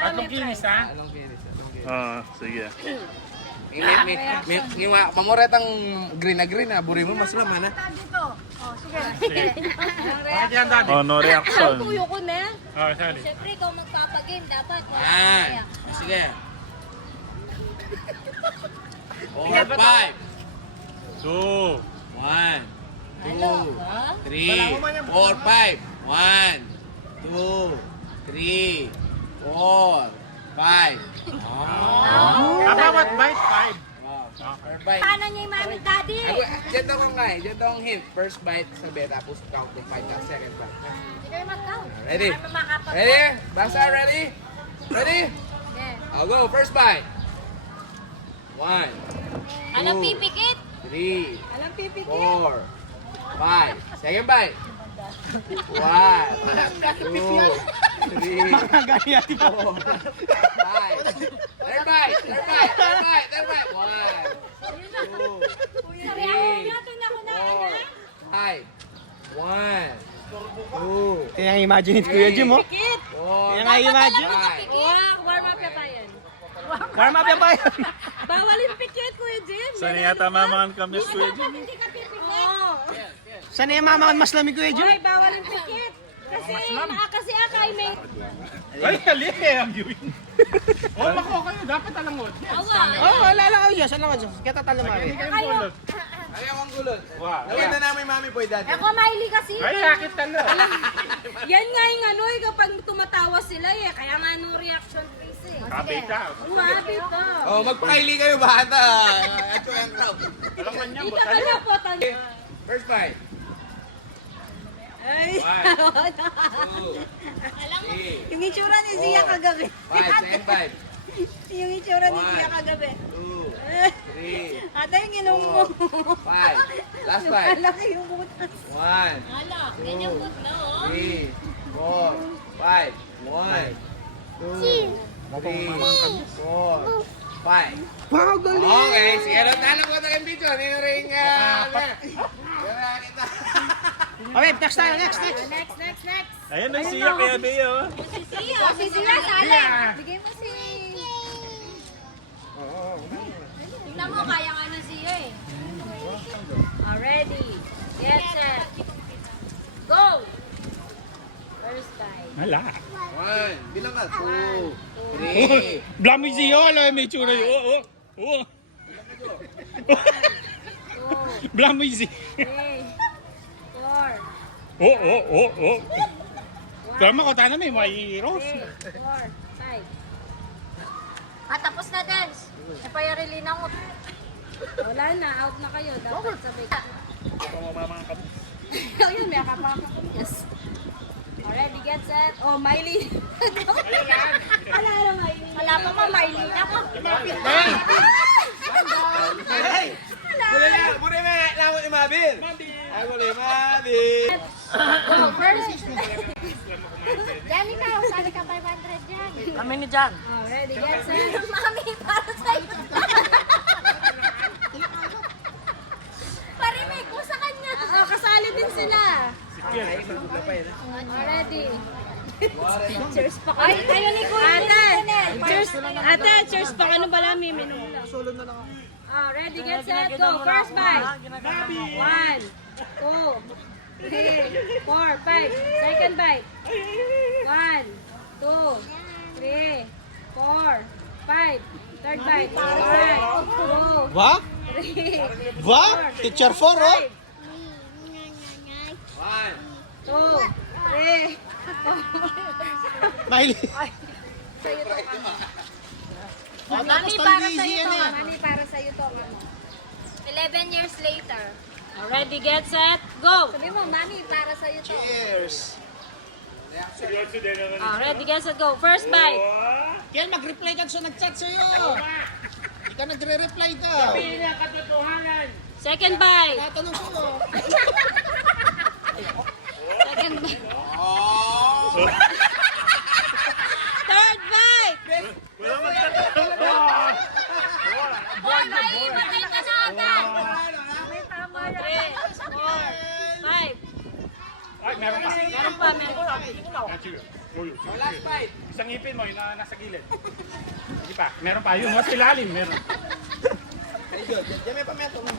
Tatlong kinis, ha? Anong kinis? Sige. Yung mamoret ang green na green ha. Buri mo mas laman ha. Oh, sige. Bakit yan, daddy? Oh, no reaction. Tuyo ko na. Oh, sorry. Siyempre, ikaw magpapagame, dapat. Yan. Sige. 4, 5. 2. 1, 2, 3, Ano? 4, 5. 1, 2, 3, 4, 5. Bawat bite, 5. First bite. Paano niya yung mami daddy? Diyan daw ang ngay. Diyan daw ang hint. First bite sabi tapos count to 5 na second bite. Hindi kayo mag-count. Ready? Ano makapag- Ready? Basa, ready? Ready? Hindi. I'll go. First bite. 1, Anong 2, pipikit? 3, Alam pipikit. 4, 5. Second bite. 1, 2, 3, 4, 5. Third bite. Third bite. Third bite. Third bite. 1, 2, Sabi ako, natin ako na. 4, 5. 1, 2, Kaya ang imagine ni Kuya Jim, oh. 4, Kaya nga imagine. Warm up na pa yan. Warm up yan pa yan. Bawal yung pikit, Kuya Jim. Saan yata mamangan kami, Kuya Jim? Hindi ka pipikit. Oo. Saan yung mama mas lamig, Kuya Jim? Hoy, bawal yung pikit. Kasi akay may... Ay, hali eh, ang viewing. Oh, makuha kayo. Dapat alangot. Oh, wala lang ako. Yes, ano ka? Kaya tatalo mami. Kayo. ayaw ang gulot. Wow. Lagyan na namin mami boy daddy. Ako maili kasi. Ay, yakit talo. Yan nga yung ano, kapag tumatawa sila eh. Kaya nga no reaction face eh. Happy ka. Umabi pa. Oh, magpakaili kayo bata. Ito ang crowd. Alam niya, Dito ka na po, Tanya. First bite. Ay. 1, 2, 3, Yung itsura ni Zia kagabi. 5. Second bite. Yung itsura ni One. Zia kagabi. 2, 3, Ate, yung inom mo. 5. Last bite. Malaki yung butas. 1, Hala, ganyan po na oh. 3, 4, 5. 1, 2, 3, 4, 5. Wow, galing! Okay, sige. Hanap ko tayong video. Hindi na rin Kaya kita. Okay, next tayo. Next. Next. Ayan na siya kaya Bea. Si Zia, sali. Bigay mo si... Tignan mo, kaya nga na Zia eh. Ready. Get set. Go! First bite. Hala. 1, bilang ka. 2, 3. Blami siya. Alam may tsura yun. Oo. Blami siya. 3, 4, Oo. Tama ko tayo na may maiiros. 4, 5. Tapos na dance. Napayarili na ko. Wala na, out na kayo. Dapat sabay. Pamamamangan kami. Ayun, may akapakakam. Yes. Ready, get set. Oh, Miley. Ala, Miley. Wala pa ma, Miley na ko. Boleh na lawat ni Mabil. Ay, boleh Mabil. Go, first. Yan ikaw, sali ka 500 dyan. Kami ni Jan. Oh, ready, get set. Mami, para sa'yo. Parimig ko sa kanya. Kasali din sila. Ready. Cheers pa ka. Ay, kayo ni Kuya. Ate, cheers pa ka. Ano ba namin? Minum lang. Solo na lang ako. Ready, get set, go. First bite. 1, 2, 3, 4, 5. Second bite. 1, 2, 3, 4, 5. Third bite. 1, 2, Ba? 3, Ba? Teacher 4, oh. 1. 2, 3, Miley. Mami, para sa'yo to. Mami, para sa'yo to. 11 years later. Ready, get set, go! Sabi mo, Mami, para sa'yo to. Cheers. Ready, get set, go. First bite. Yan, mag-reply ka sa nag-chat sa'yo. Hindi ka nagre-reply daw. Second bite. Tatanong ko. Second bite. Third bite. Patay ka na agad. May tama yan. 3, 4, 5. Ay, meron pa. Meron pa. Last bite. Isang ngipin mo, yung nasa gilid. Sige pa, meron pa. Yung mas ilalim, meron. Very good. Diyan may pameto mo.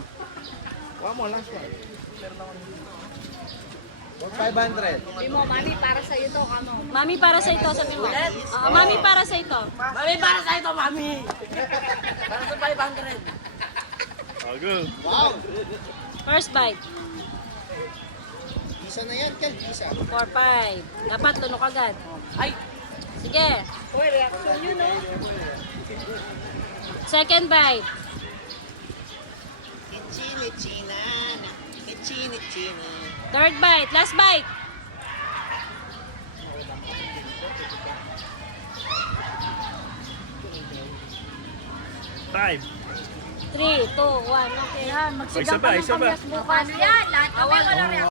One more, last one. 500. Sabi mo, mami, para sa ito, kamo. Mami, para sa ito, sabi mo. Mami, para sa ito. Mami, para sa ito, mami. Para sa 500. Oh, good. Wow! First bite. Isa na yan, Ken. Isa. 4, 5. Dapat lunok agad. Ay, Sige. Uy, reaction yun, no? Second bite. Third bite. Last bite. Five. 3, 2, 1. Okay. Yan, Isa pa, isa pa. bukas yan. Lahat kami walang reaction.